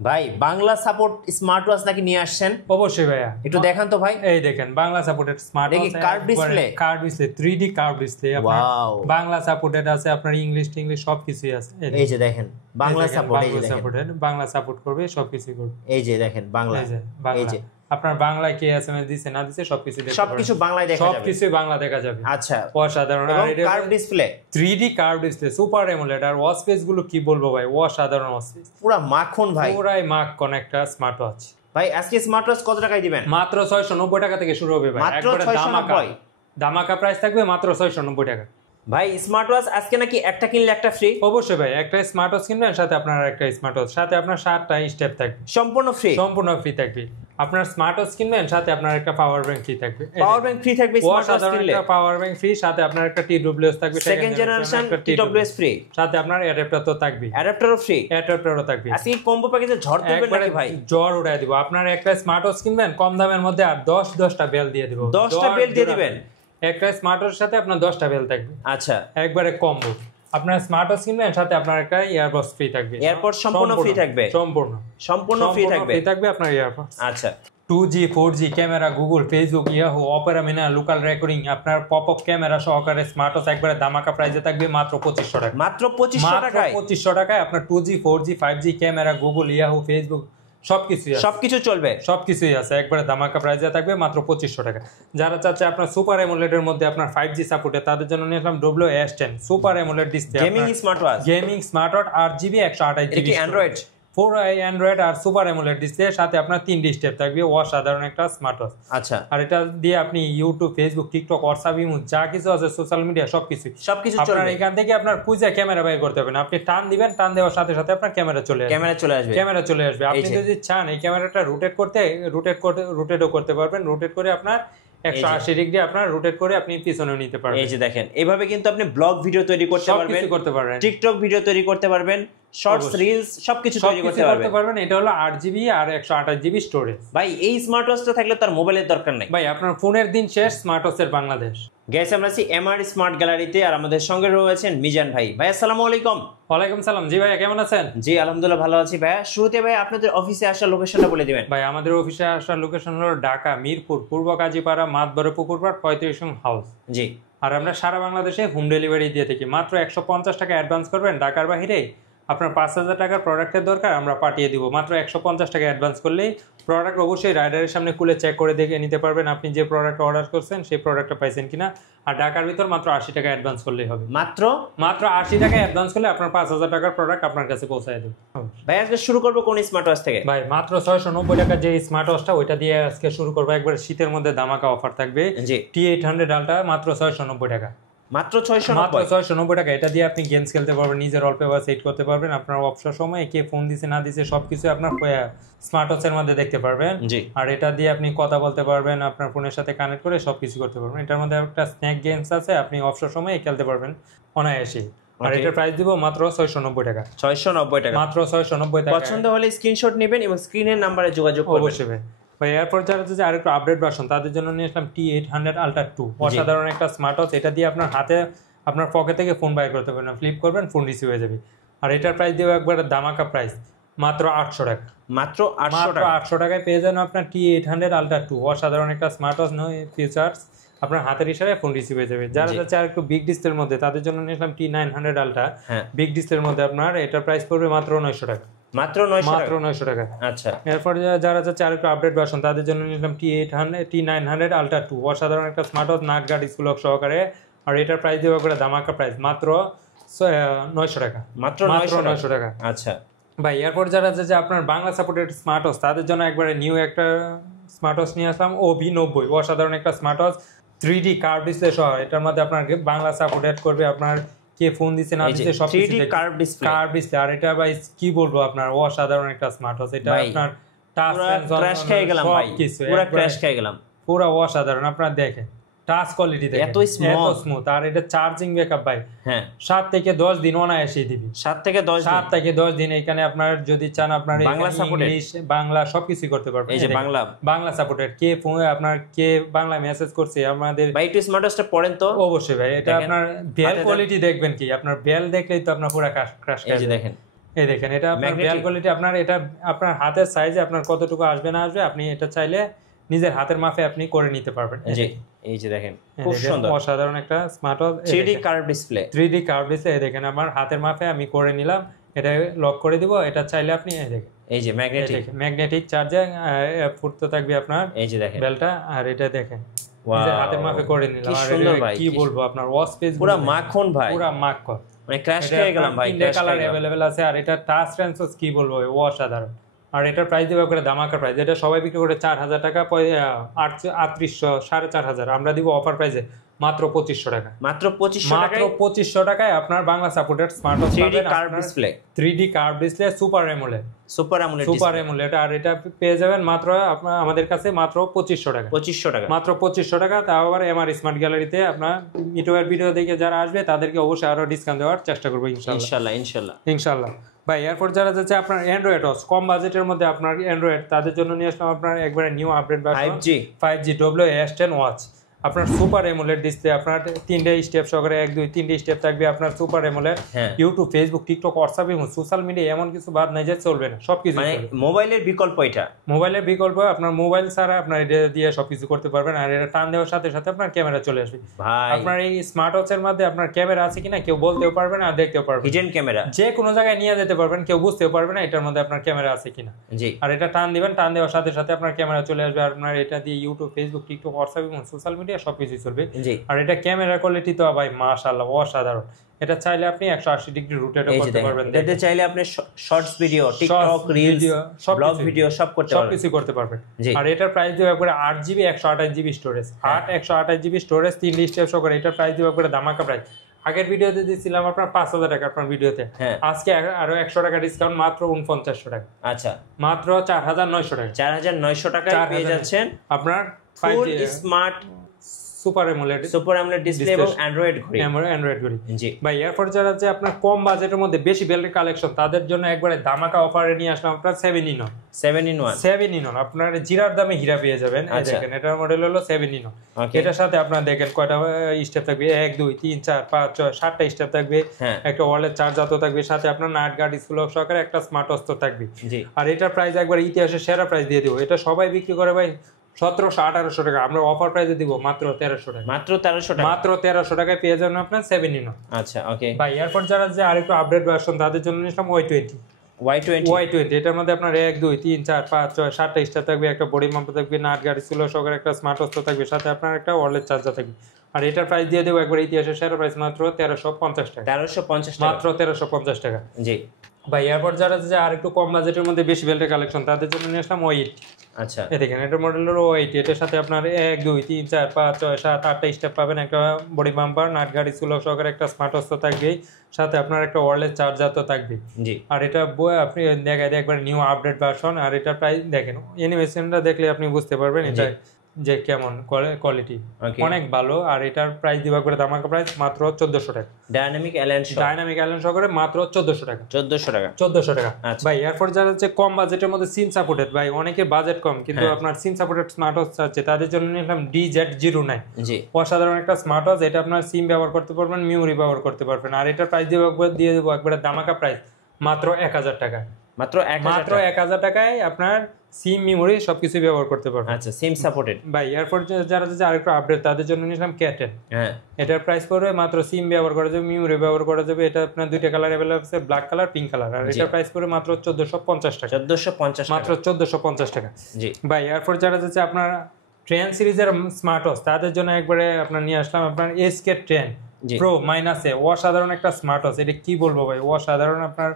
ভাই Bangla support smart watch নাকি নিয়ে আসছেন? অবশ্যই ভাইয়া, একটু দেখান তো ভাই। এই দেখেন বাংলা সাপোর্টেড স্মার্ট দেখি curve display, 3D curve display আপনার ওয়াও। বাংলা সাপোর্টেড আছে, আপনার ইংলিশ সবকিছুই আছে। এই যে দেখেন বাংলা সাপোর্ট, এই যে দেখেন বাংলা সাপোর্ট করবে, সবকিছু করবে। এই যে দেখেন বাংলা, এই যে আপনার বাংলায় কে এসএমএস দিছে না দিছে সবকিছু দেখতে পারবেন, সবকিছু বাংলায় দেখা যাবে, সবকিছু বাংলা দেখা যাবে। আচ্ছা, অসাধারণ। আর এটা curve display, 3D curve display, super AMOLED. আর ওয়াচ পেজ গুলো কি বলবো ভাই, অসাধারণ ওয়াচ পেজ, পুরো মাখন ভাই, পুরাই মাখন একটা স্মার্ট ওয়াচ। ভাই আজকে স্মার্ট ওয়াচ কত টাকায় দিবেন? মাত্র 690 টাকা থেকে শুরু হবে ভাই, মাত্র একবারে 690। ধামাকা প্রাইস থাকবে মাত্র 690 টাকা। ভাই স্মার্ট ওয়াচ আজকে নাকি একটা কিনলে একটা ফ্রি? অবশ্যই ভাই, একটা স্মার্ট ওয়াচ কিনবেন সাথে আপনার একটা স্মার্ট ওয়াচ, সাথে আপনার 7টা স্টেপ থাকবে, সম্পূর্ণ ফ্রি, সম্পূর্ণ ফ্রি থাকবে। আপনার স্মার্ট ওয়াচ কিনবেন সাথে আপনার একটা পাওয়ার ব্যাংক ফ্রি থাকবে, পাওয়ার ব্যাংক ফ্রি থাকবে স্মার্ট ওয়াচ কিনলে, একটা পাওয়ার ব্যাংক ফ্রি, সাথে আপনার একটা TWS থাকবে, সেকেন্ড জেনারেশন TWS ফ্রি, সাথে আপনার অ্যাডাপ্টার তো থাকবে, অ্যাডাপ্টারও ফ্রি, অ্যাডাপ্টারও থাকবে। আজকে কম্বো প্যাকেজে ঝড় দিবেন নাকি ভাই? জ্বর উড়াই দিব। আপনার একটা স্মার্ট ওয়াচ কিনবেন কম দামের মধ্যে, আর 10টা বেল দিয়ে দিব, 10টা বেল দিয়ে দিবেন। একটা স্মার্ট ওয়াচের সাথে আপনার 10টা বেল থাকবে, আচ্ছা, একবারে কম্বো। আপনার স্মার্ট ওয়াচ কিনবেন সাথে আপনার একটা ইয়ারপডস ফ্রি থাকবে, এয়ারপড সম্পূর্ণ ফ্রি থাকবে, সম্পূর্ণ ফ্রি থাকবে আপনার ইয়ারপডস। আচ্ছা, 2G 4G camera, Google, Facebook, Yahoo, Opera mini, local recording, আপনার পপ আপ ক্যামেরা সহকারে স্মার্ট ওয়াচ একবারে ধামাকা প্রাইসে থাকবে মাত্র 2500 টাকা, মাত্র 2500 টাকায়। 2500 টাকায় আপনার 2G 4G 5G camera, Google, Yahoo, Facebook সবকিছু চলবে, সবকিছুই আছে, একবারে ধামাকা প্রাইসে থাকবে মাত্র 2500 টাকা। যারা চাচ্ছে আপনার সুপার অ্যামোলেডের মধ্যে আপনার 5G সাপোর্টে, তাদের জন্য নিয়ে আসলাম WS10 super AMOLED display, gaming smart watch, 8GB 128GB, Android, পুরো অ্যান্ড্রয়েড আর সুপার অ্যামোলেড ডিসপ্লে, সাথে আপনার 3D স্টেপ থাকবে, অসাধারণ একটা স্মার্ট ওয়াচ। আচ্ছা, আর এটা দিয়ে আপনি YouTube, Facebook, TikTok, WhatsApp, imo যা কিছু আছে সোশ্যাল মিডিয়া সবকিছু চলবে। আপনার এখান থেকে আপনার খুঁজে ক্যামেরা বের করতে হবে না, আপনি টান দিবেন, টান দেওয়ার সাথে সাথে আপনার ক্যামেরা চলে আসবে। আপনি যদি চান এই ক্যামেরাটা রোটেটও করতে পারবেন, রোটেট করে আপনার 180 ডিগ্রি আপনার রোটেট করে আপনি পিছনে নিতে পারবেন। এই যে দেখেন, এইভাবে কিন্তু আপনি ব্লগ ভিডিও তৈরি করতে পারবেন, টিকটক ভিডিও তৈরি করতে পারবেন, শর্টস, রিলস সবকিছু তৈরি করতে পারবেন। এটা হলো 8GB আর 128GB স্টোরেজ। ভাই এই স্মার্ট ওয়াচটা থাকলে তার মোবাইলের দরকার নাই ভাই, আপনার ফোনের দিন শেষ, স্মার্ট ওয়াচের বাংলাদেশ। গাইস, আমরা আছি এমআর স্মার্ট গ্যালারিতে, আর আমাদের সঙ্গে রয়েছেন মিজান ভাই। ভাই আসসালামু আলাইকুম। ওয়ালাইকুম সালাম। জি ভাই, কেমন আছেন? জি আলহামদুলিল্লাহ ভালো আছি ভাই। শুরুতে ভাই আপনাদের অফিসে আসার লোকেশনটা বলে দিবেন। ভাই আমাদের অফিসে আসার লোকেশন হলো ঢাকা মিরপুর, পূর্ব কাজীপাড়া, মাতবরে পুকুরপাড়, 35 হাউস। জি, আর আমরা সারা বাংলাদেশে হোম ডেলিভারি দিয়ে থাকি। মাত্র 150 টাকা অ্যাডভান্স করবেন, ঢাকার বাইরে আপনার 5000 টাকার প্রোডাক্টের দরকার, আমরা পাঠিয়ে দিব। মাত্র 150 টাকা অ্যাডভান্স করলেই প্রোডাক্ট অবশ্যই রাইডারের সামনে খুলে চেক করে দেখে নিতে পারবেন আপনি যে প্রোডাক্ট অর্ডার করছেন সেই প্রোডাক্টটা পাইছেন কিনা। আর ঢাকার ভিতর মাত্র 80 টাকা অ্যাডভান্স করলেই হবে। মাত্র 80 টাকা অ্যাডভান্স করলে আপনার 5000 টাকার প্রোডাক্ট আপনার কাছে পৌঁছায় দেবে। ভাই আজকে শুরু করবো কোন স্মার্ট ওয়াচ থেকে? ভাই মাত্র 690 টাকা যে স্মার্ট ওয়াচটা, ওইটা দিয়ে আজকে শুরু করবো। একবার শীতের মধ্যে ধামাকা অফার থাকবে। T800 আলট্রা মাত্র 690 টাকা, মাত্র 690 টাকা। এটা দিয়ে আপনি গেমস খেলতে পারবেন, নিজের ওয়ালপেপার সেট করতে পারবেন, আপনার অবসর সময় কে ফোন দিছে না দিছে সবকিছু আপনার স্মার্ট ওয়াচের মধ্যে দেখতে পারবেন। আর এটা দিয়ে আপনি কথা বলতে পারবেন, আপনার ফোনের সাথে কানেক্ট করে সবকিছু করতে পারবেন। এটার মধ্যে একটা স্ন্যাক গেমস আছে, আপনি অবসর সময় খেলতে পারবেন অনায়াসে। আর এটার প্রাইস দিব মাত্র 690 টাকা, 690 টাকা, মাত্র 690 টাকা। পছন্দ হলে স্ক্রিনশট নেবেন এবং স্ক্রিনের নাম্বারে যোগাযোগ করবেন। অবশ্যই ভাই। এরপর যারা যদি আরেকটু আপডেট ভার্সন, তাদের জন্য নিয়ে আসলাম T800 আলট্রা 2, অসাধারণ একটা স্মার্ট ওয়াচ। এটা দিয়ে আপনার হাতে আপনার পকেট থেকে ফোন বাই করতে পারবেন, ফ্লিপ করবেন, ফোন রিসিভ হয়ে যাবে। আর এটার প্রাইস দেবো একবার ধামাকা প্রাইস, মাত্র 800 টাকা, মাত্র 800 টাকায় পেয়ে যান আপনার T800 আলট্রা 2, অসাধারণ একটা স্মার্ট ওয়াচ। ফিচার্স আপনার হাতের ইশারায় ফোন রিসিভ হয়ে যাবে। যারা যাচ্ছে আর একটু বিগ ডিসপ্লের মধ্যে, তাদের জন্য নিলাম T900 আলট্রা, বিগ ডিসপ্লের মধ্যে আপনার এটার প্রাইস পড়বে মাত্র 900 টাকা, মাত্র 900 টাকা। আচ্ছা, এরপর যারা যাচ্ছে আর একটু আপডেট ভার্সন, তাদের জন্য নিলাম T900 আলট্রা 2, অসাধারণ একটা স্মার্ট ওয়াচ, নাট গার্ড ডিসপ্লে সহকারে। আর এটার প্রাইস দেবো করে ধামাকা প্রাইস, মাত্র 900 টাকা, মাত্র 900 টাকা। আচ্ছা ভাই, এরপর যারা যে আপনার বাংলা সাপোর্টেড স্মার্ট ওয়াচ, তাদের জন্য একবারে নিউ একটা স্মার্ট ওয়াচ নিয়ে আসলাম, OB90, অসাধারণ একটা smart watch, 3D curve display সহ। এটার মধ্যে আপনার বাংলা সাপোর্টেড করবে, আপনার কে ফোন দিচ্ছে না দিচ্ছে সব কিছু কার্ভ ডিসপ্লে। আর এটা ভাই কি বলবো, আপনার অসাধারণ একটা স্মার্ট ওয়াচ। এটা আপনার টাচ সেন্সর, ক্র্যাশ খেয়ে গেলাম ভাই, পুরো ক্র্যাশ খেয়ে গেলাম, পুরো অসাধারণ। আপনার দেখেন টাচ কোয়ালিটি দেখেন, এত স্মুথ। আর এটা চার্জিং ব্যাকআপ ভাই 7 থেকে 10 দিন অনায়াসে দিবি, 7 থেকে 10 দিন। এখানে আপনার যদি চান আপনার বাংলা সাপোর্টেড, ইংলিশ বাংলা সবকিছু করতে পারবেন। এই যে বাংলা সাপোর্টেড, কে ফোন আপনার কে বাংলা মেসেজ করছে আমাদের। ভাই একটু স্মার্ট ওয়াচটা পড়েন তো। অবশ্যই ভাই, এটা আপনার বেল কোয়ালিটি দেখবেন, কি আপনার বেল দেখলেই তো আপনার পুরো ক্র্যাশ। এই যে দেখেন এই দেখেন এটা আপনার বেল কোয়ালিটি, আপনার এটা আপনার হাতের সাইজে আপনার কতটুকু আসবে না আসবে আপনি এটা চাইলে নিজের হাতের মাপে আপনি করে নিতে পারবেন। জি এই যে দেখেন খুব সুন্দর অসাধারণ একটা smart watch 3D curve display, 3D curve display. এই দেখেন আমার হাতের মাপে আমি করে নিলাম, এটা লক করে দিব। এটা চাইলে আপনি এই দেখেন এই যে ম্যাগনেটিক চার্জিং ফুটতে থাকবে আপনার এই যে দেখেন বেলটা, আর এটা দেখেন নিজের হাতের মাপে করে নিলাম। আর কি বলবো আপনার ওয়াচ পেজ পুরো মাখন ভাই, পুরো মাখন, মানে ক্র্যাশ খেয়ে গেলাম ভাই। তিনটে কালার अवेलेबल আছে, আর এটা টাচ সেন্সর কি বলবো অসাধারণ। আর এটার প্রাইস দেব করে ধামাকা প্রাইস, এটা সবাই বিক্রি করে 4000 টাকা, 3800 4500, আমরা দিব অফার প্রাইসে মাত্র 2500 টাকা। মাত্র 2500 টাকায় আপনার Bangla supported smart watch 3D curve display, 3D curve display super AMOLED, আর এটা পেয়ে যাবেন মাত্র আমাদের কাছে মাত্র 2500 টাকা। মাত্র 2500 টাকা, তাও আবার এমআর স্মার্ট গ্যালারিতে। আপনার ইউটিউবের ভিডিও দেখে যারা আসবে তাদেরকে অবশ্যই আরো ডিসকাউন্ট দেওয়ার চেষ্টা করবো ইনশাআল্লাহ। ভাই এরপর যারা যাচ্ছে আপনার অ্যান্ড্রয়েড ওয়াচ কম বাজেটের মধ্যে আপনার অ্যান্ড্রয়েড, তাদের জন্য নিয়ে আসলাম আপনার একবারে new update version 5G WS10 watch. আপনার সুপার অ্যামোলেড ডিসপ্লে, আপনার 3টে স্টেপ সহকারে 1 2 3টে স্টেপ থাকবে আপনার super AMOLED. YouTube, Facebook, TikTok, WhatsApp এবং সোশ্যাল মিডিয়া এমন কিছু বাদ নাই যে চলবে না, সবকিছু মানে মোবাইলের বিকল্প। এটা মোবাইলের বিকল্প, আপনার মোবাইল ছাড়া আপনার এটা দিয়ে সবকিছু করতে পারবেন। আর এটা টান দেওয়ার সাথে সাথে আপনার ক্যামেরা চলে আসবে ভাই। আপনার এই স্মার্ট ওয়াচের মধ্যে আপনার ক্যামেরা আছে কিনা কেউ বলতেও পারবে না, আর দেখতেও পারবে হিডেন ক্যামেরা, যে কোনো জায়গায় নিয়ে যেতে পারবেন, কেউ বুঝতেও পারবে না এটার মধ্যে আপনার ক্যামেরা আছে কিনা। জি, আর এটা টান দিবেন, টান দেওয়ার সাথে সাথে আপনার ক্যামেরা চলে আসবে। আর আপনার এটা দিয়ে ইউটিউব, ফেসবুক, টিকটক, হোয়াটসঅ্যাপ এবং সোশ্যাল মিডিয়া সবকিছু চলবে। আর এটা ক্যামেরা কোয়ালিটি তো ভাই মাশাআল্লাহ অসাধারণ। এটা চাইলে আপনি 180 ডিগ্রি রোটেট করতে পারবেন। এটাতে চাইলে আপনি shorts video, TikTok reels, blog video সবকিছু করতে পারবেন। আর এটার প্রাইস দেব একবারে 8GB 128GB storage, 128GB storage 3 step সহকারে। এটার প্রাইস দেব একবারে ধামাকা প্রাইস। আগের ভিডিওতে দিয়েছিলাম আপনার 5000 টাকা আপনার ভিডিওতে, আজকে আরো 100 টাকা ডিসকাউন্ট, মাত্র 4900 টাকা। আচ্ছা, মাত্র 4900 টাকা। 4900 টাকায় পেয়ে যাচ্ছেন আপনার ফুল স্মার্ট সুপার অ্যামোলেড ডিসপ্লে এবং অ্যান্ড্রয়েড ঘড়ি। জি ভাই, এরপর যারা যে আপনার কম বাজেটের মধ্যে বেশি বেল্টের কালেকশন, তাদের জন্য একবারে ধামাকা অফারে নিয়ে আসলাম আপনার 7 in 1 আপনার জিরার দামে হীরা পেয়ে যাবেন। দেখেন এটার মডেল হলো 7 in 1। এটার সাথে আপনার দেখেন কয়টা স্টেপ থাকবে, 1 2 3 4 5 6 7টা স্টেপ থাকবে, একটা ওয়ালেট চার্জার তো থাকবে, সাথে আপনার নাইট গার্ড ডিসপ্লে সহকারে একটা স্মার্ট ওয়াচ তো থাকবে। আর এটার প্রাইস একবার ইতিহাসে সেরা প্রাইস দিয়ে দেবো। এটা সবাই বিক্রি করে ভাই 1700-1800 টাকা, আমরা অফার প্রাইসে দিব মাত্র 1300 টাকা। মাত্র 1300 টাকায় পেয়ে যাবেন আপনার 7 in 1। আচ্ছা ওকে ভাই, এরপর যারা যে আরেকটু আপডেট ভার্সন, তাদের জন্য নিলাম Y20। এটার মধ্যে আপনার 1 2 3 4 5 6 7টা স্টার থাকবে, একটা বডি মাম্প থাকবে, নাট গাড়ি ছিল সহকারে একটা স্মার্ট ওয়াচ থাকবে, সাথে আপনার একটা ওয়ালেট চার্জার থাকবে। আর এটার প্রাইস দিয়ে দেবো একবার ইতিহাসের সেরা প্রাইস, মাত্র 1350 টাকা। মাত্র 1350 টাকা। জি ভাই, এরপর যারা যে আর একটু কম বাজেটের মধ্যে বেশি বেল্টের কালেকশন, তাদের জন্য নিয়ে আসলাম Y80। আচ্ছা, এই দেখেন এটার মডেল হলো Y80। এটার সাথে আপনার 1 2 3 4 5 6 7 8টা স্টেপ পাবেন, একটা বডি বাম্পার, নাট গাড়ি ছিল সহকারে একটা স্মার্ট ওয়াচ তো থাকবেই, সাথে আপনার একটা ওয়্যারলেস চার্জার তো থাকবে। জি, আর এটা আপনি দেখায় একবার নিউ আপডেট ভার্সন। আর এটা প্রাইস দেখেন, অ্যানিমেশনটা দেখলে আপনি বুঝতে পারবেন এটা যে কেমন কোয়ালিটি, অনেক ভালো। আর এটার প্রাইস দিবা করে ধামাকা প্রাইস মাত্র 1400 টাকা। ডাইনামিক অ্যালায়েন্স করে মাত্র 1400 টাকা। 1400 টাকা। ভাই, এরপর যারা হচ্ছে কম বাজেটের মধ্যে সিম সাপোর্টেড, ভাই অনেকে বাজেট কম কিন্তু আপনার সিম সাপোর্টেড স্মার্ট ওয়াচ আছে, তাদের জন্য নিলাম DZ09। জি, অসাধারণ একটা স্মার্ট ওয়াচ। এটা আপনার সিম ব্যবহার করতে পারবেন, মেমোরি ব্যবহার করতে পারবেন। আর এটার প্রাইস দিয়ে দেবো একবারে ধামাকা প্রাইস, মাত্র 1000 টাকা। মাত্র 1000 টাকায় আপনার সিম, মেমোরি সবকিছু ব্যবহার করতে পারবেন। আচ্ছা, সিম সাপোর্টেড। ভাই, এরপর যারা আরেকটু আপডেট, তাদের জন্য নিলাম K10। এটার প্রাইস পড়বে মাত্র সিম ব্যবহার করা যাবে, মেমোরি ব্যবহার করা যাবে। এটা আপনার দুইটা কালার अवेलेबल আছে, ব্ল্যাক কালার, পিঙ্ক কালার। আর এটার প্রাইস পড়বে মাত্র 1450 টাকা। মাত্র 1450 টাকা। জি ভাই, এরপর যারা আপনার ট্রেন সিরিজের স্মার্ট ওয়াচ, তাদের জন্য একবারে আপনার নিয়ে আসলাম আপনার SK10 Pro -A। অসাধারণ একটা স্মার্ট ওয়াচ। এটা কি বলবো ভাই, অসাধারণ। আপনার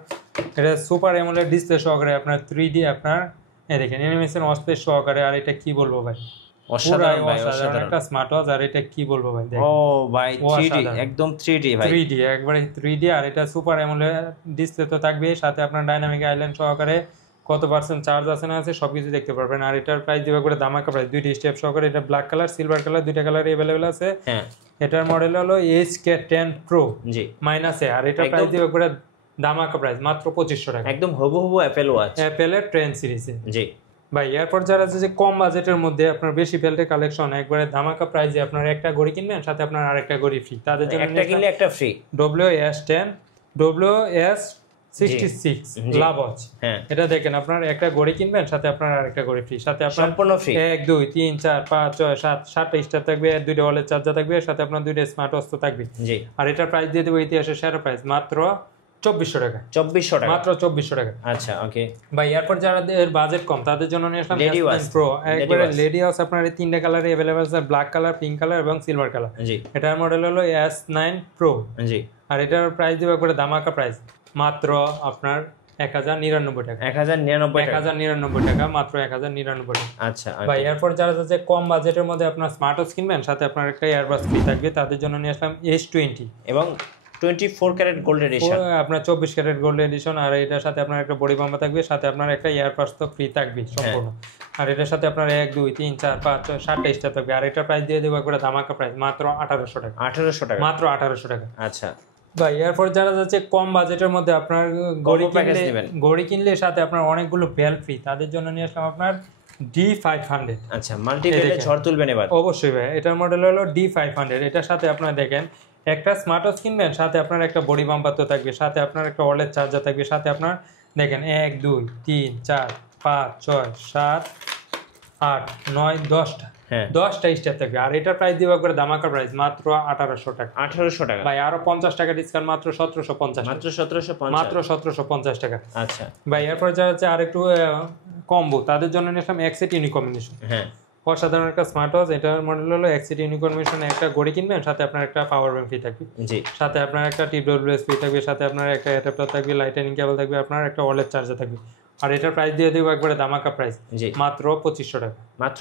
এটা সুপার অ্যামোলেড ডিসপ্লে সহকারে, আপনার 3D আপনার এই দেখেন অ্যানিমেশন ওয়াচ পেজ সহকারে। আর এটা কি বলবো ভাই, অসাধারণ একটা স্মার্ট ওয়াচ। আর এটা কি বলবো ভাই, দেখেন ও ভাই 3D, একদম 3D ভাই, 3D একবারে 3D। আর এটা সুপার অ্যামোলেড ডিসপ্লে তো থাকবে, সাথে আপনার ডাইনামিক আইল্যান্ড সহকারে কত পার্সেন্ট চার্জ আছে না আছে সবকিছু দেখতে পারবেন। আর এটার প্রাইস দিবে করে ধামাকা প্রাইস, 2টি স্টেপ সহকারে। এটা ব্ল্যাক কালার, সিলভার কালার, দুইটা কালার अवेलेबल আছে। এটার মডেল হলো SK10 Pro -A। আর এটার প্রাইস দিবে করে ধামাকা প্রাইস, মাত্র 2500 টাকা। একদম হুবহু অ্যাপেলের ট্রেন সিরিজে। জি ভাই, এরপর যারা আছে যে কম বাজেটের মধ্যে আপনার বেশি বেল্টের কালেকশন, একবারে ধামাকা প্রাইসে আপনার একটা ঘড়ি কিনবেন, সাথে আপনার আরেকটা ঘড়ি ফ্রি। তাদের জন্য একটা কিনলে একটা ফ্রি, WS10 66 লাভ আছে। এটা দেখেন আপনার একটা ঘড়ি কিনবেন সাথে আপনার আরেকটা ঘড়ি ফ্রি, সাথে আপনার সম্পূর্ণ ফ্রি 1 2 3 4 5 6 7 7টা স্টার থাকবে, দুইটা ওয়ালেট চার্জার থাকবে, সাথে আপনার দুইটা স্মার্ট ওয়াচ থাকবে। জি আর এটার প্রাইস দিয়ে দেবো ইতিহাসের সেরা প্রাইস মাত্র 2400 টাকা। 2400 টাকা মাত্র 2400 টাকা। আচ্ছা ওকে ভাই এরপর যাদের বাজেট কম তাদের জন্য নিয়ে আসলাম লেডি ওয়াচ প্রো, একবারে লেডি ওয়াচ আপনার এই তিনটা কালারে अवेलेबल আছে, ব্ল্যাক কালার, পিঙ্ক কালার এবং সিলভার কালার। জি এটার মডেল হলো S9 Pro। জি আর এটার প্রাইস দেবো একবারে ধামাকা প্রাইস মাত্র আপনার 1099 টাকা। 1099 টাকা, মাত্র 1099 টাকা। আচ্ছা ভাই এরপর যারা যাচ্ছে কম বাজেটের মধ্যে আপনার স্মার্ট ওয়াচ কিনবেন সাথে আপনার একটা ইয়ারবাডস ফ্রি থাকবে, তাদের জন্য নিয়ে আসলাম S20 এবং 24 ক্যারেট গোল্ড এডিশন, আপনার 24 ক্যারেট গোল্ড এডিশন। আর এটার সাথে আপনার একটা বডি বাম্পার থাকবে, সাথে আপনার একটা ইয়ারবাডস তো ফ্রি থাকবে সম্পূর্ণ। আর এটার সাথে আপনার 1 2 3 4 5 6 7টা স্টার থাকবে। আর এটার প্রাইস দিয়ে দেবো একবারে ধামাকা প্রাইস মাত্র 1800 টাকা। 1800 টাকা, মাত্র 1800 টাকা। আচ্ছা ভাই এরপর যারা যাচ্ছে কম বাজেটের মধ্যে আপনার ঘড়ি কিনলে সাথে আপনার অনেকগুলো বেল ফ্রি, তাদের জন্য নিয়ে আসলাম আপনার D500। আচ্ছা মাল্টি বেলে ঝড় তুলবেন এবার। অবশ্যই ভাই, এটার মডেল হলো D500। এটার সাথে আপনার দেখেন একটা স্মার্ট ওয়াচ কিনবেন সাথে আপনার একটা বডি বাম্পার তো থাকবে, সাথে আপনার একটা ওয়ালেট চার্জার থাকবে, সাথে আপনার দেখেন 1 2 3 4 5 6 7 8 9 10টা 10টা স্টার থাকবে। আর এটার প্রাইস দিব একবারে ধামাকা প্রাইস মাত্র 1800 টাকা। 1800 টাকা ভাই, আরো 50 টাকা ডিসকাউন্ট, মাত্র 1750। মাত্র 1750, মাত্র 1750 টাকা। আচ্ছা ভাই এরপর যারা হচ্ছে আর একটু কম্বো, তাদের জন্য নিলাম এক্সেট ইউনিক কম্বিনেশন। অসাধারণ একটা স্মার্ট ওয়াচ। এটার মডেল হলো এক্সেট ইউনিক কম্বিনেশন। একটা ঘড়ি কিনবেন সাথে আপনার একটা পাওয়ার ব্যাংক ফ্রি থাকবে, জি সাথে আপনার একটা TWS ফ্রি থাকবে, সাথে আপনার একটা অ্যাডাপ্টার থাকবে, লাইটনিং কেবল থাকবে, আপনার একটা ওয়ালেট চার্জার থাকবে। আর এটার প্রাইস দিয়ে দেবো একবারে ধামাকা প্রাইস মাত্র 2500 টাকা। মাত্র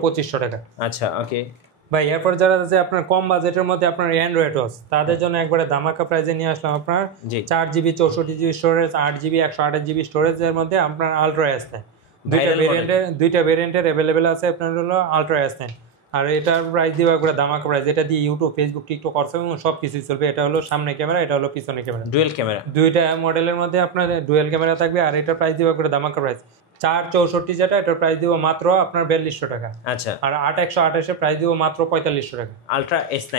2500 টাকা। আচ্ছা ওকে ভাই এরপর যারা আছে আপনার কম বাজেটের মধ্যে আপনার অ্যান্ড্রয়েড ওয়াচ, তাদের জন্য একবারে ধামাকা প্রাইসে নিয়ে আসলাম আপনার 4GB 64GB storage, 8GB 128GB স্টোরেজের মধ্যে আপনার আলট্রা S9। দুইটা ভেরিয়েন্টের অ্যাভেলেবেল আছে আপনার হলো আলট্রা S9। আর এটার প্রাইস দিব একবারে ধামাকা প্রাইস, এটা দিয়ে ইউটিউব, ফেসবুক, টিকটক এবং সব কিছুই চলবে। এটা হলো সামনে ক্যামেরা, এটা হলো পিছনে ক্যামেরা, ডুয়েল ক্যামেরা। দুইটা মডেলের মধ্যে আপনার ডুয়েল ক্যামেরা থাকবে। আর এটার প্রাইস দিব একবারে ধামাকা প্রাইস 464 যেটা, এটার প্রাইস দিব মাত্র আপনার 4200 টাকা। আচ্ছা আর 8128 এর প্রাইস দিব মাত্র 4500 টাকা। আলট্রা S9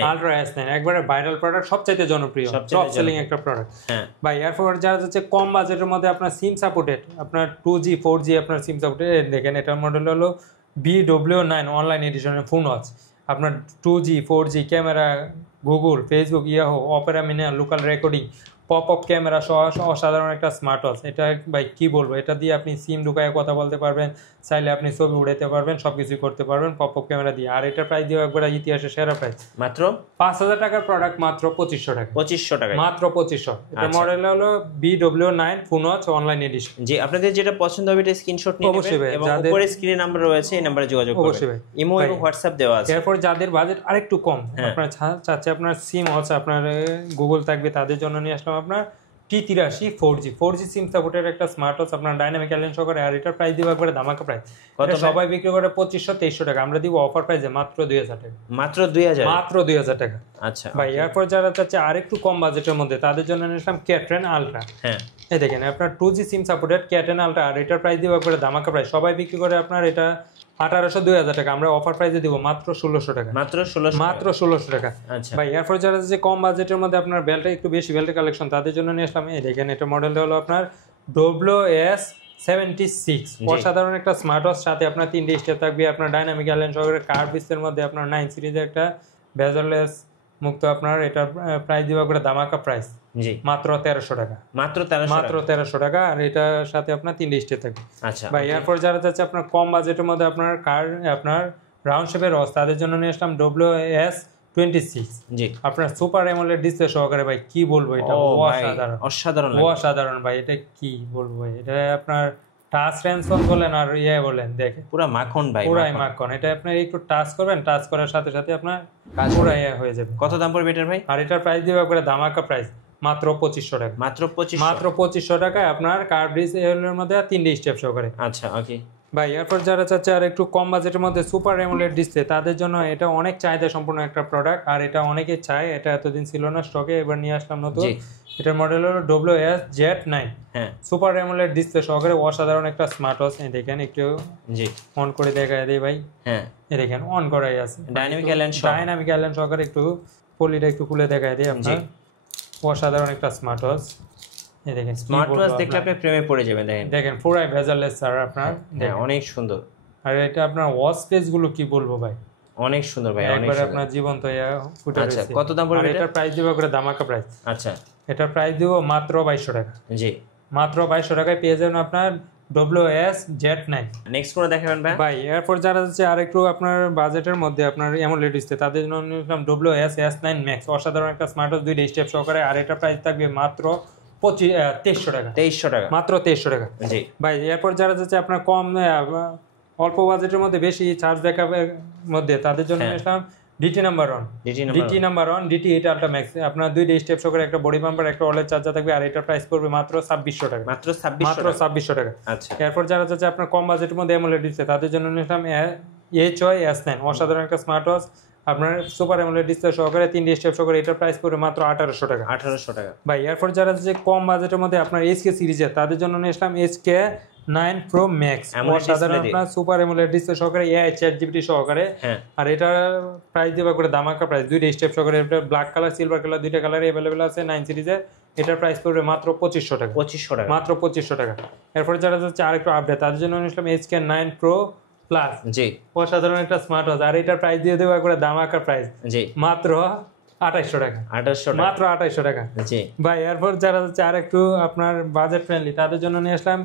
একবারে ভাইরাল প্রোডাক্ট, সবচাইতে জনপ্রিয়, টপ সেলিং একটা প্রোডাক্ট। হ্যাঁ ভাই এরপর যারা হচ্ছে কম বাজেটের মধ্যে আপনার সিম সাপোর্টেড, আপনার 2G 4G আপনার সিম সাপোর্টেড, দেখেন এটার মডেল হলো BW9 অনলাইন এডিশনের ফোন ওয়াচ। আপনার 2G 4G camera, Google, Facebook, Yahoo, Opera mini, local recording, pop up camera সহ অসাধারণ একটা স্মার্ট ওয়াচ। এটা ভাই কি বলবো, এটা দিয়ে আপনি সিম ঢুকায় কথা বলতে পারবেন, চাইলে আপনি ছবি উঠাতে পারবেন, সবকিছু করতে পারবেন পপ আপ ক্যামেরা দিয়ে। আর এটার প্রাইস দিয়ে একবার ইতিহাসের সেরা প্রাইস মাত্র 5000 টাকার প্রোডাক্ট মাত্র 2500 টাকা। 2500 টাকা, মাত্র 2500। এটা মডেল হলো BW9 phone watch online edition. জি আপনাদের যেটা পছন্দ হবে এটা স্ক্রিনশট নিয়ে নেবেন এবং উপরে স্ক্রিনে নাম্বার রয়েছে, এই নম্বরে যোগাযোগ করবেন। অবশ্যই ভাই, ইমো এবং হোয়াটসঅ্যাপ দেওয়া আছে। এরপর যাদের বাজেট আরেকটু কম, আপনারা চাচ্ছে আপনার সিম ওয়াচ আপনার গুগল থাকবে, তাদের জন্য নিয়ে আসলাম আপনার T83 4G সিম সাপোর্টের একটা স্মার্ট ওয়াচ, আপনার ডাইনামিক অ্যালাইন সহকারে। আর এটার প্রাইস দিব একবারে ধামাকা প্রাইস, এটা সবাই বিক্রি করে 2500-2300 টাকা, আমরা দিব অফার প্রাইসে মাত্র 2000 টাকা। মাত্র 2000 টাকা। আচ্ছা ভাই এরপর যারা চাচ্ছে আরেকটু কম বাজেটের মধ্যে, তাদের জন্য নিলাম K10 আলট্রা। হ্যাঁ এই দেখেন আপনার 2G SIM supported K10 ultra. আর এটার প্রাইস দিব একবারে ধামাকা প্রাইস, সবাই বিক্রি করে আপনার এটা 1800-2000 টাকা, আমরা অফার প্রাইসে দিব মাত্র 1600 টাকা। মাত্র 1600 টাকা। আচ্ছা ভাই এরপর যারা যে কম বাজেটের মধ্যে আপনার বেল্টটা একটু বেশি বেল্টের কালেকশন, তাদের জন্য নিয়ে আসলাম এই দেখেন এটা মডেলটা হলো আপনার WS76। অসাধারণ একটা স্মার্ট ওয়াচ, সাথে আপনার 3টে স্টার থাকবে, আপনার ডাইনামিক অ্যালাইন সহকারে কার্ভ ডিসপ্লের মধ্যে আপনার 9 সিরিজের একটা বেজলেস মুক্ত। আপনার এটার প্রাইস দিব করে ধামাকা প্রাইস জি মাত্র 1300 টাকা। মাত্র 1300 টাকা। আর এটার সাথে আপনার 3টে স্টার থাকবে। আচ্ছা ভাই এরপর যারা চাচ্ছে আপনার কম বাজেটের মধ্যে আপনার আপনার রাউন্ড শেপের ওয়াচ, তাদের জন্য নিয়ে আসলাম WS26। জি আপনার সুপার অ্যামোলেড ডিসপ্লে সহকারে। ভাই কি বলবো, এটা অসাধারণ ভাই, এটা কি বলবো ভাই, এটা আপনার টাচ রেসপন্স বলেন আর বলেন, দেখে পুরো মাখন ভাই, পুরাই মাখন। এটা আপনি একটু টাচ করবেন, টাচ করার সাথে সাথে আপনার পুরো হয়ে যাবে। কত দাম পড়বে এটার ভাই? আর এটার প্রাইস দিব একবারে ধামাকা প্রাইস মাত্র 2500 টাকা। মাত্র 2500 টাকায় আপনার কার্ভ ডিসপ্লের মধ্যে 3টে স্টেপ সহকারে। আচ্ছা ওকে ভাই এরপর যারা চাচ্ছে আর একটু কম বাজেটের মধ্যে সুপার অ্যামোলেড ডিসপ্লে, তাদের জন্য এটা অনেক চাহিদা সম্পূর্ণ একটা প্রোডাক্ট। আর এটা অনেকে চায়, এটা এতদিন ছিল না স্টকে, এবার নিয়ে আসলাম নতুন। এটার মডেল হলো WS-Z9। হ্যাঁ সুপার অ্যামোলেড ডিসপ্লে সহকারে অসাধারণ একটা স্মার্ট ওয়াচ। দেখেন একটু জি অন করে দেখায় দেই ভাই। হ্যাঁ এই দেখেন অন করাই আছে, ডাইনামিক অ্যালাইন সহকারে। একটু পলিটা একটু খুলে দেখায় দেই আপনার। অসাধারণ একটা স্মার্ট ওয়াচ। এই দেখেন স্মার্ট ওয়াচ দেখলে আপনি প্রেমে পড়ে যাবেন। দেখেন পুরাই ভেজাললেস স্যার আপনার। হ্যাঁ অনেক সুন্দর। আর এটা আপনার ওয়াচ পেজ গুলো কি বলবো ভাই, অনেক সুন্দর ভাই, অনেক একবার সুন্দর। আপনার জীবন তো ফুটে আচ্ছা রয়েছে। কত দাম পড়বে এটার প্রাইস দিব করে ধামাকা প্রাইস। আচ্ছা এটার প্রাইস দিব মাত্র 2200 টাকা। জি মাত্র 2200 টাকায় পেয়ে যাবেন আপনার WS-Z9। নেক্সট কোন দেখাবেন ভাই এরপর যারা হচ্ছে আর একটু আপনার বাজেটের মধ্যে আপনার AMOLED ডিসপ্লে তাদের জন্য নিলাম WS-S9 Max, অসাধারণ একটা স্মার্ট ওয়াচ, 2টা স্টেপ সহকারে। আর এটা প্রাইস থাকবে মাত্র 2300 টাকা। 2300 টাকা মাত্র 2300 টাকা। জি ভাই এরপর যারা হচ্ছে আপনার কম অল্প বাজেটের মধ্যে বেশি চার্জ ব্যাকআপের মধ্যে তাদের জন্য নিলাম DT number 1 DT 8 ultra max. আপনার 2টা স্টেপ সহকারে, একটা বডি পাম্পার, একটা ওয়ালেট চার্জার থাকবে। আর এটার প্রাইস পড়বে মাত্র 2600 টাকা। মাত্র 2600 টাকা। আচ্ছা এরপর যারা হচ্ছে আপনার কম বাজেটের মধ্যে AMOLED ডিসপ্লে তাদের জন্য নিলাম HY-S9, অসাধারণ একটা স্মার্ট ওয়াচ, আপনার সুপার AMOLED ডিসপ্লে সহকারে, 3টা স্টেপ সহকারে। এটার প্রাইস পড়বে মাত্র 1800 টাকা। 1800 টাকা। ভাই এরপর যারা হচ্ছে কম বাজেটের মধ্যে আপনার HK সিরিজের তাদের জন্য নিলাম HK9 Pro Max, অসাধারণ আপনার সুপার AMOLED ডিসপ্লে সহকারে, AI ChatGPT সহকারে। আর এটা প্রাইস দেবা করে ধামাকা প্রাইস, 2টা স্টেপ সহকারে। এটা ব্ল্যাক কালার, সিলভার কালার, 2টা কালারে अवेलेबल আছে 9 সিরিজের। এটার প্রাইস পড়বে মাত্র 2500 টাকা। 2500 টাকা, মাত্র 2500 টাকা। এরপর যারা হচ্ছে আরেকটু আপডেট তাদের জন্য নিলাম HK9 Pro Plus, জি অসাধারণ একটা স্মার্ট ওয়াচ। আর এটার প্রাইস দিয়ে দেবা করে ধামাকা প্রাইস, জি মাত্র 2800 টাকা। 2800 টাকা, মাত্র 2800 টাকা। জি ভাই এরপর যারা হচ্ছে আরেকটু আপনার বাজেট ফ্রেন্ডলি তাদের জন্য নিয়ে আসলাম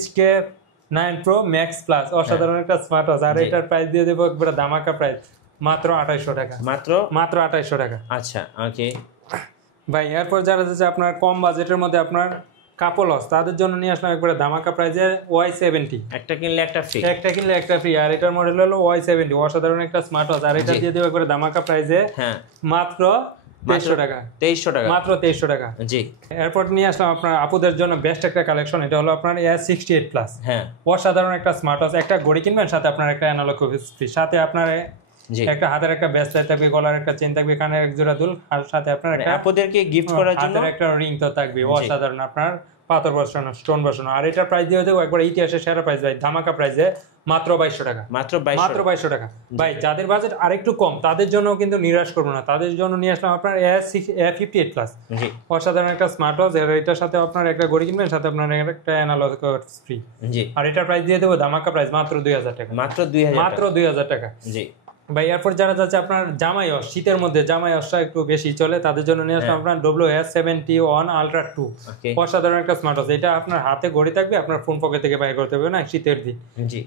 HK9 Pro Max Plus, অসাধারণ একটা স্মার্ট ওয়াচ। আর এটার প্রাইস দিয়ে দেবো একবারে ধামাকা প্রাইস, মাত্র 2800 টাকা। মাত্র 2800 টাকা। আচ্ছা ওকে ভাই এরপর যারা হচ্ছে আপনার কম বাজেটের মধ্যে আপনার কাপল ওয়াচ তাদের জন্য নিয়ে আসলাম একবারে ধামাকা প্রাইসে Y70, একটা কিনলে একটা ফ্রি, একটা কিনলে একটা ফ্রি। আর এটার মডেল হলো Y70, অসাধারণ একটা স্মার্ট ওয়াচ। আর এটা দিয়ে দেবো একবারে ধামাকা প্রাইসে, হ্যাঁ মাত্র 2300 টাকা। 2300 টাকা, মাত্র 2300 টাকা। জি এরপর নিয়ে আসলাম আপনার আপুদের জন্য বেস্ট একটা কালেকশন, এটা হলো আপনার S68 প্লাস, হ্যাঁ অসাধারণ একটা স্মার্ট ওয়াচ। একটা ঘড়ি কিনবেন, সাথে আপনার একটা অ্যানালগ ফ্রি, সাথে আপনার একটা হাতের একটা ব্রেসলেট থাকবে, গলার একটা চেন থাকবে, কানের এক জোড়া দুল, আর সাথে আপনার একটা আপুদেরকে গিফট করার জন্য হাতের একটা রিং তো থাকবে, অসাধারণ আপনার পাথর বসানো, স্টোন বসানো। আর এটার প্রাইস দিয়ে দেবো একবার ইতিহাসের সেরা প্রাইস ভাই, ধামাকা প্রাইসে, মাত্র 2200 টাকা। মাত্র 2200 টাকা। ভাই যাদের বাজেট আরেকটু কম তাদের জন্য কিন্তু নিরাশ করবো না, তাদের জন্য নিয়ে আসলাম আপনার A58 প্লাস, অসাধারণ একটা স্মার্ট ওয়াচ। এটার সাথে আপনার একটা ঘড়ি কিনবেন, সাথে আপনার একটা অ্যানালগ ফ্রি। জি আর এটার প্রাইস দিয়ে দেবো ধামাকা প্রাইস, মাত্র 2000 টাকা। মাত্র 2000, মাত্র 2000 টাকা। জি ভাই এরপর যারা যাচ্ছে আপনার জামাই ওয়াচ, শীতের মধ্যে জামাই ওয়াচটা একটু বেশি চলে, তাদের জন্য নিয়ে আসলাম আপনার WS71 Ultra 2, অসাধারণ একটা স্মার্ট ওয়াচ। এটা আপনার হাতে ঘড়ি থাকবে, আপনার ফোন পকেট থেকে বাইর করতে হবে না শীতের দিন।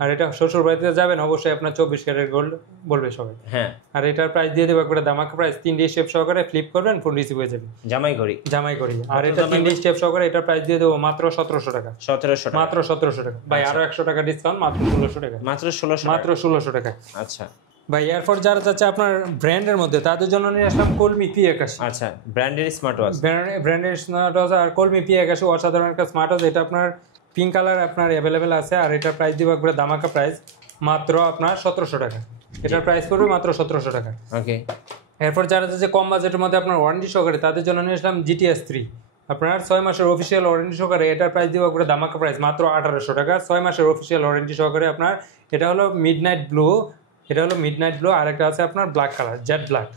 আর এটা শ্বশুর বাড়িতে যাবেন অবশ্যই আপনার 24 ক্যারেট গোল্ড বলবে সবাই। হ্যাঁ আর এটার প্রাইস দিয়ে দেবো একবারে ধামাকা প্রাইস, 3ডি স্টেপ সহকারে, ফ্লিপ করবেন ফোন রিসিভ হয়ে যাবে, জামাই ঘড়ি। আর এটা 3ডি স্টেপ সহকারে, এটার প্রাইস দিয়ে দেবো মাত্র 1700 টাকা। 1700 টাকা, মাত্র 1700 টাকা। ভাই আরো 100 টাকা ডিসকাউন্ট, মাত্র 1600 টাকা। মাত্র 1600, মাত্র 1600 টাকা। আচ্ছা ভাই এরপর যারা চাচ্ছে আপনার ব্র্যান্ডের মধ্যে তাদের জন্য নিয়ে আসলাম কলমি P81। আচ্ছা ব্র্যান্ডের স্মার্ট ওয়াচ, ব্র্যান্ডের স্মার্ট ওয়াচ। আর কলমি P81 অসাধারণ একটা স্মার্ট ওয়াচ। এটা আপনার পিঙ্ক কালার আপনার অ্যাভেলেবেল আছে। আর এটার প্রাইস দিব একবারে ধামাকা প্রাইস, মাত্র আপনার 1700 টাকা। এটার প্রাইস পড়বে মাত্র 1700 টাকা। ওকে এরপর যারা চাচ্ছে কম বাজেটের মধ্যে আপনার ওয়ারেন্টি সহকারে তাদের জন্য নিয়ে আসলাম GTS 3, আপনার 6 মাসের অফিসিয়াল ওয়ারেন্টি সহকারে। এটার প্রাইস দিব একবারে ধামাকা প্রাইস, মাত্র 1800 টাকা। 6 মাসের অফিসিয়াল ওয়ারেন্টি সহকারে আপনার। এটা হলো মিডনাইট ব্লু, আর একটা আছে আপনার ব্ল্যাক কালার, জেড ব্ল্যাক,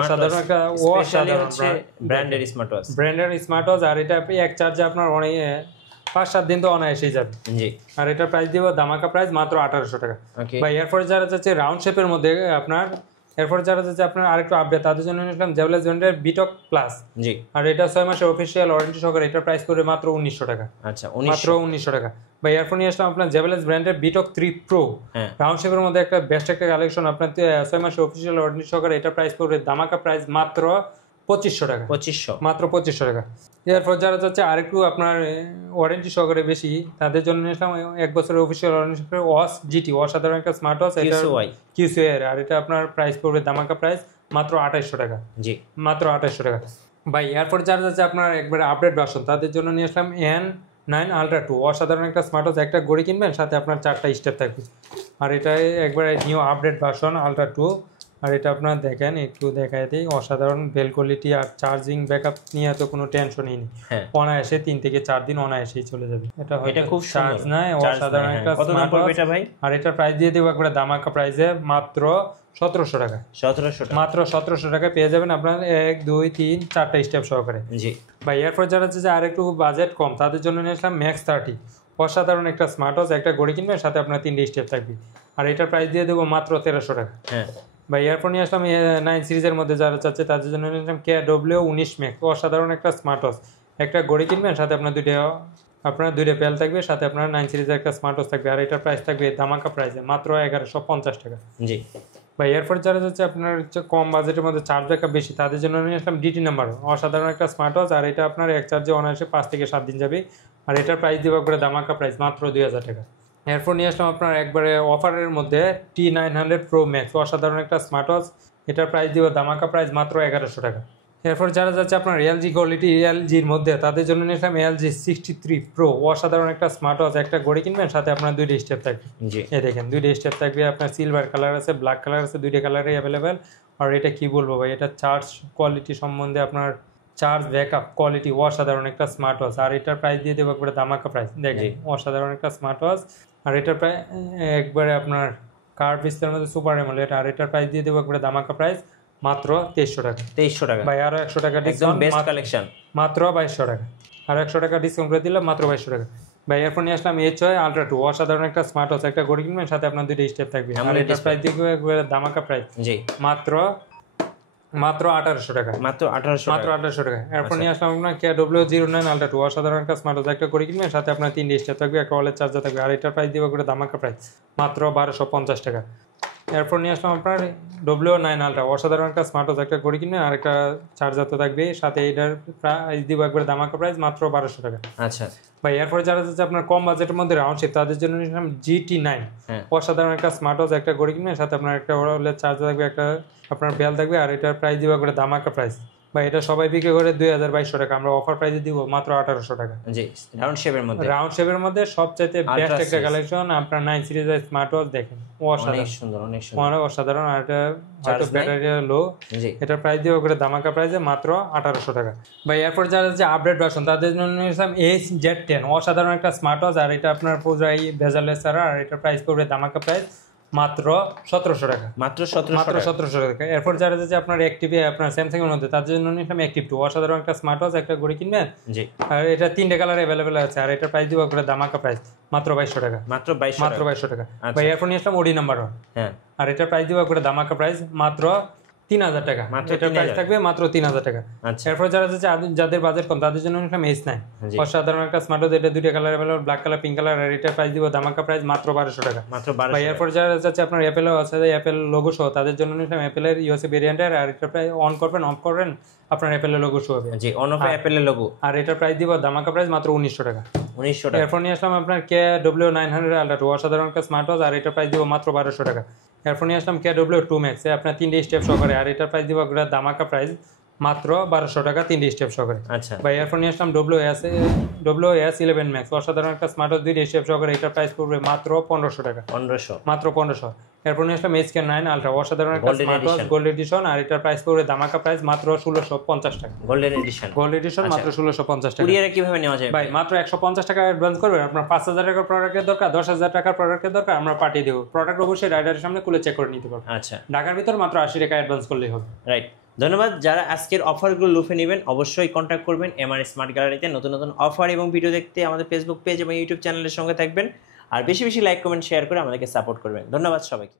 অসাধারণ একটা ব্র্যান্ডের স্মার্ট ওয়াচ। আর এটা এক চার্জে আপনার অনেক 5-7 দিন তো অনায়াসেই যাবে। জি। আর এটার প্রাইস দিব ধামাকা প্রাইস, মাত্র 1800 টাকা। ভাই এরপরে যারা চাচ্ছে রাউন্ড শেপের মধ্যে আপনার, এরপর যারা চাচ্ছে আপনার আরেকটু আপডেট তাদের জন্য নিলাম জেবলেস ব্র্যান্ডের বিটক প্লাস। জি। আর এটা 6 মাসের অফিসিয়াল ওয়ারেন্টি সহকারে। এটার প্রাইস পড়বে মাত্র 1900 টাকা। আচ্ছা মাত্র 1900 টাকা। ভাই এরপর নিয়ে আসলাম আপনার জেবলেস ব্র্যান্ডের বিটক 3 প্রো, রাউন্ড শেপের মধ্যে একটা বেস্ট একটা কালেকশন আপনার 6 মাসের অফিসিয়াল ওয়ারেন্টি সহকারে। এটার প্রাইস পড়বে ধামাকা প্রাইস, মাত্র 2500 টাকা। 2500, মাত্র 2500 টাকা। এরপর যারা চাচ্ছে আরেকটু আপনার ওয়ারেন্টি সহকারে বেশি তাদের জন্য নিলাম 1 বছরের অফিসিয়াল ওয়ারেন্টি সহকারে ওয়াচ GT, অসাধারণ একটা স্মার্ট ওয়াচ। এটা QCY। আর এটা আপনার প্রাইস পড়বে ধামাকা প্রাইস, মাত্র 2800 টাকা। জি মাত্র 2800 টাকা। ভাই এরপর যারা চাচ্ছে আপনার একবারে আপডেট ভার্সন তাদের জন্য নিয়ে আসলাম N9 Ultra 2, অসাধারণ একটা স্মার্ট ওয়াচ। একটা ঘড়ি কিনবেন, সাথে আপনার 4টা স্টেপ থাকবে। আর এটা একবারে নিউ আপডেট ভার্সন Ultra 2। আর এটা আপনার দেখেন একটু দেখায় দিই, অসাধারণ বেল কোয়ালিটি আর চার্জিং ব্যাকআপ নিয়ে তো কোনো টেনশনই নেই। অনায়াসে 3 থেকে 4 দিন অনায়াসেই চলে যাবে। এটা খুব চার্জ নাই, অসাধারণ একটা স্মার্ট ওয়াচ এটা ভাই। আর এটা প্রাইস দিয়ে দেবো একবারে দামাকা প্রাইসে মাত্র 1700 টাকা। 1700 টাকা, মাত্র 1700 টাকায় পেয়ে যাবেন আপনার 1 2 3 4টা স্টেপ সহকারে। জি ভাই এরপর যারা হচ্ছে যে আর একটু বাজেট কম তাদের জন্য নিয়ে আসলাম ম্যাক্স 30, অসাধারণ একটা স্মার্ট ওয়াচ, একটা ঘড়ি কিনবেন সাথে আপনার 3টে স্টেপ থাকবে আর এটার প্রাইস দিয়ে দেবো মাত্র 1300 টাকা। ভাই এরপর নিয়ে আসলাম 9 সিরিজের মধ্যে যারা চাচ্ছে তাদের জন্য নিয়ে আসলাম KW19 ম্যাক্স, অসাধারণ একটা স্মার্ট ওয়াচ, একটা ঘড়ি কিনবেন সাথে আপনার দুইটা পেল থাকবে, সাথে আপনার 9 সিরিজের একটা স্মার্ট ওয়াচ থাকবে আর এটার প্রাইস থাকবে দামাকা প্রাইসে মাত্র 1150 টাকা। জি ভাই এরপর যারা যাচ্ছে আপনার হচ্ছে কম বাজেটের মধ্যে চার্জ ব্যাকআপ বেশি তাদের জন্য নিয়ে আসলাম DT নাম্বার, অসাধারণ একটা স্মার্ট ওয়াচ আর এটা আপনার এক চার্জে অনায়াসে 5 থেকে 7 দিন যাবে আর এটার প্রাইস দিব একবারে দামাকা প্রাইস মাত্র 2000 টাকা। এরপর নিয়ে আসলাম আপনার একবারে অফারের মধ্যে T900 Pro Max, অসাধারণ একটা স্মার্ট ওয়াচ, এটার প্রাইস দিব দামাকা প্রাইস মাত্র 1100 টাকা। এরপর যারা যাচ্ছে আপনার LG কোয়ালিটি LGর মধ্যে তাদের জন্য নিয়ে আসলাম LG 63 Pro, অসাধারণ একটা স্মার্ট ওয়াচ, একটা ঘড়ি কিনবেন সাথে আপনার 2টে স্টেপ থাকবে। এই দেখেন 2টে স্টেপ থাকবে, আপনার সিলভার কালার আছে, ব্ল্যাক কালার আছে, 2টে কালারই অ্যাভেলেবেল। আর এটা কি বলবো ভাই, এটা চার্জ কোয়ালিটি সম্বন্ধে আপনার চার্জ ব্যাকআপ কোয়ালিটি অসাধারণ একটা স্মার্ট ওয়াচ আর এটার প্রাইস দিয়ে দেবো একবারে দামাকা প্রাইস। দেখেন অসাধারণ একটা স্মার্ট ওয়াচ আর এটার প্রায় একবারে আপনার কার্ভ ডিসপ্লের মধ্যে সুপার অ্যামোলেড আর এটার প্রাইস দিয়ে দেবো একবারে দামাকা প্রাইস মাত্র 2300 টাকা। 2300 টাকা ভাই আরো 100 টাকা ডিসকাউন্ট, বেস্ট কালেকশন মাত্র 2200 টাকা, আর 100 টাকা ডিসকাউন্ট করে দিলাম মাত্র 2200 টাকা। ভাই এরপর নিয়ে আসলাম HY Ultra 2, অসাধারণ একটা স্মার্ট ওয়াচ, একটা ঘড়ি কিনবেন সাথে আপনার 2টে স্টেপ থাকবে আর এটার প্রাইস দিয়ে একবারে দামাকা প্রাইস জি মাত্র 1800 টাকা। মাত্র 1800 টাকা। এরপর নিয়ে আসলাম আপনার KW09 Ultra 2, অসাধারণ একটা স্মার্ট ওয়াচ, একটা ঘড়ি কিনবেন সাথে আপনার 3টে স্টেপ থাকবে, একটা ওয়ালেট চার্জার থাকবে আর এটার প্রাইস দিব করে দামাকা প্রাইস মাত্র 1250 টাকা। এরপর নিয়ে আসলাম আপনার W9 Ultra, অসাধারণ একটা স্মার্ট ওয়াচ, একটা ঘড়ি কিনবেন আর একটা চার্জার তো থাকবে সাথে, এটার প্রাইস দিব একবারে দামাকা প্রাইস মাত্র 1200 টাকা। আচ্ছা ভাই এরপরে যারা যাচ্ছে আপনার কম বাজেটের মধ্যে রাউন্ড শেপ তাদের জন্য নিলাম GT9, অসাধারণ একটা স্মার্ট ওয়াচ, একটা ঘড়ি কিনবেন সাথে আপনার একটা ওয়ালেট চার্জার থাকবে, একটা আপনার বেল থাকবে আর এটার প্রাইস দিব একবারে দামাকা প্রাইস। ভাই এটা সবাই বিক্রি করে 2200 টাকা, আমরা অফার প্রাইসে দিব মাত্র 1800 টাকা। জি রাউন্ড শেপের মধ্যে সবচাইতে বেস্ট একটা কালেকশন আপনার 9 সিরিজের স্মার্ট ওয়াচ, দেখেন অনেক সুন্দর অসাধারণ আর এটা হয়তো ব্যাটারি লো, এটার প্রাইস দিব করে দামাকা প্রাইসে মাত্র 1800 টাকা। ভাই এরপর যারা যে আপডেট ভার্সন তাদের জন্য নিলাম AZ10, অসাধারণ একটা স্মার্ট ওয়াচ আর এটা আপনার পুরাই ভেজালেস ছাড়া আর এটার প্রাইস পড়বে দামাকা প্রাইস মাত্র 1700 টাকা। মাত্র 1700 টাকা। এরপর যারা যাচ্ছে আপনার অ্যাক্টিভ আপনার স্যামসাং এর মধ্যে তাদের জন্য নিলাম অ্যাক্টিভ 2, অসাধারণ একটা স্মার্ট ওয়াচ, একটা ঘড়ি কিনবেন আর এটা 3টে কালার अवेलेबल আছে আর এটার প্রাইস দিব করে দামাকা প্রাইস মাত্র 2200 টাকা। মাত্র 2200 টাকা। ভাই এরপর নিয়ে আসলাম OD নাম্বার 1 আর এটার প্রাইস দিব করে দামাকা প্রাইস মাত্র 3000 টাকা। এটার প্রাইস থাকবে মাত্র 3000 টাকা। এরপর যারা যাদের বাজেট কম তাদের জন্য নিলাম S9, অসাধারণ একটা স্মার্ট ওয়াচ, এটা 2টে colour available, black colour, pink colour আর এটার প্রাইস দিব দামাকা প্রাইস মাত্র 1200 টাকা। ভাই এরপর যারা যাচ্ছে আপনার অ্যাপেল আছে, অ্যাপেল লোগো সহ তাদের জন্য নিলাম অ্যাপেলের ইউএসএ ভেরিয়েন্টের আর এটার প্রাইস অন করবেন অফ করবেন আপনার অ্যাপেলের লোগো শো হবে। জি অন অফ অ্যাপেলের লোগো আর এটার প্রাইস দিব দামাকা প্রাইস মাত্র 1900 টাকা। 1900 টাকা। এরপর নিয়ে আসলাম আপনার KW900 Ultra 2, অসাধারণ একটা স্মার্ট ওয়াচ আর এটার প্রাইস দিব মাত্র 1200 টাকা। এরপর নিয়ে আসলাম KW2 Max, আপনার 3টে স্টেপ সহকারে আর এটার প্রাইস দিব দামাকা প্রাইস মাত্র 1200 টাকা, 3টে স্টেপ সহকারে। আচ্ছা ভাই এরপর নিয়ে আসলাম WS11 Max, অসাধারণ একটা স্মার্ট ওয়াচ, 2টে স্টেপ সহকারে, এটার প্রাইস পড়বে মাত্র 1500 টাকা। মাত্র 1500। এরপর নিয়ে আসলাম SK9 Ultra, অসাধারণ একটা স্মার্ট ওয়াচ, গোল্ড এডিশন আর এটার প্রাইস পড়বে দামাকা প্রাইস মাত্র 1650 টাকা। গোল্ড এডিশন মাত্র 1650 টাকা। কুরিয়ারে কিভাবে নেওয়া যায় ভাই? মাত্র 150 টাকা অ্যাডভান্স করবেন, আপনার 5000 টাকার প্রোডাক্টের দরকার, 10000 টাকার প্রোডাক্টের দরকার, আমরা পাঠিয়ে দেব। প্রোডাক্ট অবশ্যই রাইডারের সামনে খুলে চেক করে নিতে পারবেন। আচ্ছা ঢাকার ভিতর মাত্র 80 টাকা অ্যাডভান্স করলেই হবে। রাইট, ধন্যবাদ। যারা আজকের অফারগুলো লুফে নেবেন অবশ্যই কন্ট্যাক্ট করবেন MR স্মার্ট গ্যালারিতে। নতুন নতুন অফার এবং ভিডিও দেখতে আমাদের ফেসবুক পেজ এবং ইউটিউব চ্যানেলের সঙ্গে থাকবেন আর বেশি বেশি লাইক কমেন্ট শেয়ার করে আমাদেরকে সাপোর্ট করবেন। ধন্যবাদ সবাইকে।